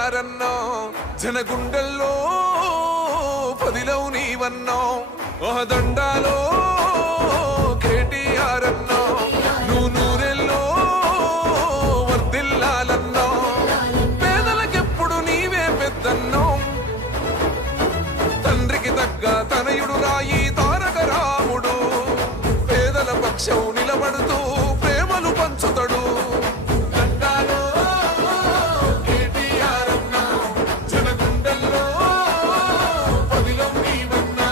కేటీఆరన్నో జనగుండెల్లో పదిలవు నీవన్నో దండాలో కేటీఆరన్నో నువ్వు నూరెల్లో వర్దిల్లాలన్నో పేదలకెప్పుడు నీవే పెద్దన్నో తండ్రికి తగ్గ తనయుడు రాయి తారక రాముడు పేదల పక్షం నిలబడుతూ ప్రేమలు పంచుతడు దండాలో కేటీఆరన్నో జనగుండెల్లో పదిలం నీవన్నో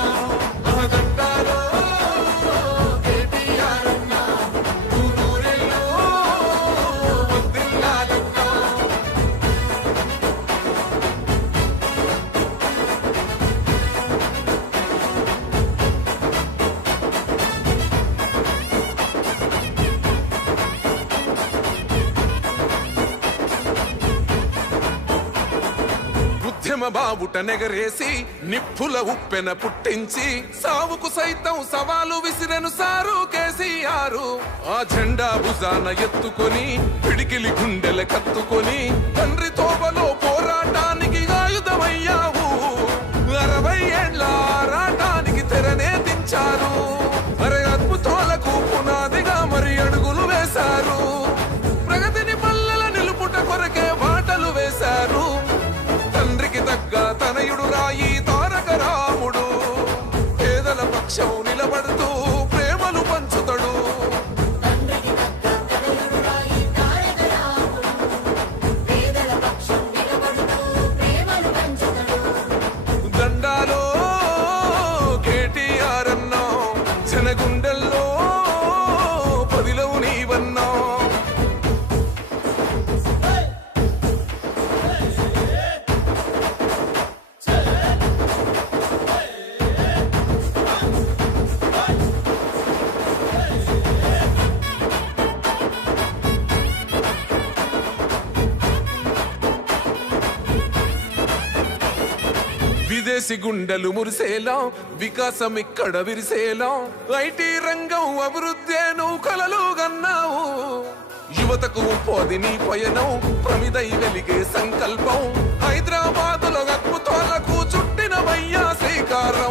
దండాలో కేటీఆరన్నో నువ్వు నూరెల్లో వర్దిల్లాలన్నో ఉద్యమ బాబుట నెగరేసి నిప్పుల ఉప్పెన పుట్టించి సావుకు సైతం సవాలు విసిరెను సారు కేసీఆర్ ఆ జెండా భుజాన ఎత్తుకొని పిడికిలి గుండెల కత్తుకొని తండ్రి తోబలో పోరాటానికి ఆయుధమయ్యావు 60 ఏళ్ల ఆరాటానికి తెరనే దించారు మరి అద్భుతాలకు పునాదిగా మరి అడుగులు వేశారు ప్రగతిని పల్లెల నిలుపుట కొరకే బాటలు వేశారు తండ్రికి తగ్గ తనయుడు రాయి తారక రాముడు పేదల పక్షం నిలబడుతూ ప్రేమలు పంచుతడు దండాలో కేటీఆరన్నో జనగుండెల్లో పదిలవు నీవన్నో విదేశీ గుండెలు మురిసేలా వికాసం ఇక్కడ విరిసేలా ఐటీ రంగం అభివృద్ధి కలలు గన్నావు యువతకు ఉపాధి నీ పయనం ప్రమిదై వెలిగే సంకల్పం హైదరాబాదులో అద్భుతాలకు చుట్టిన వయ్యా శ్రీకారం